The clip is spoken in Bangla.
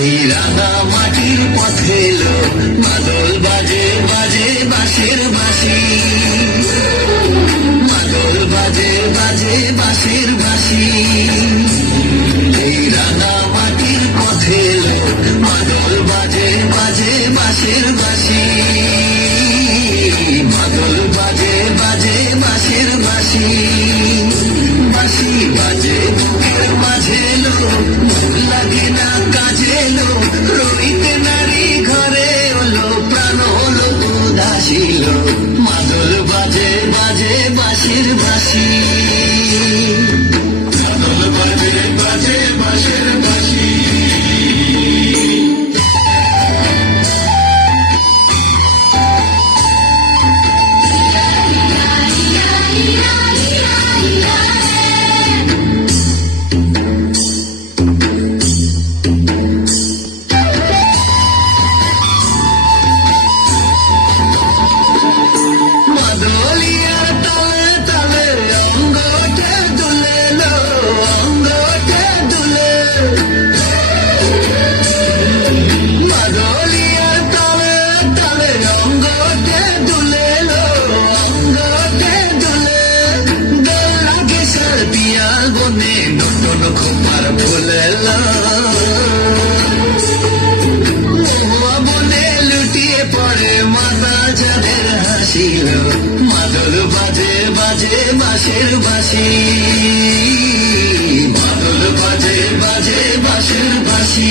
এই রাঙা মাটির পথে এলো মাদল বাজে বাজে বাঁশের বাঁশি, মাদল বাজে বাজে বাঁশের বাঁশি। এই রাঙা মাটির পথে এলো মাদল বাজে বাজে বাঁশের বাঁশি, মাদল বাজে বাজে বাঁশের বাঁশি। বাঁশি বাজে বুকের মাঝে এলো, মন লাগে না কাজে এলো, রইতে নারী ঘরে হলো, প্রাণ হলো উদাসীল। মাদল বাজে বাজে বাঁশির বাঁশি, মাদল বাজে বাজে বাঁশের বাঁশি। মাদলিয়ার তালে তালে অঙ্গটে দুলে লো, অঙ্গটে দুলে। মাদলিয়ার তালে তালে অঙ্গটে দুলে লো, অঙ্গটে দুলে। দোল লাগে সারদিয়ার বনে নতুন খোপার ফুলে লো, মহুয়া বনে লুটিয়ে পড়ে মাতা যাদের হাসিল। মাদল বাজে বাজে বাঁশের বাঁশি, মাদল বাজে বাজে বাঁশের বাঁশি।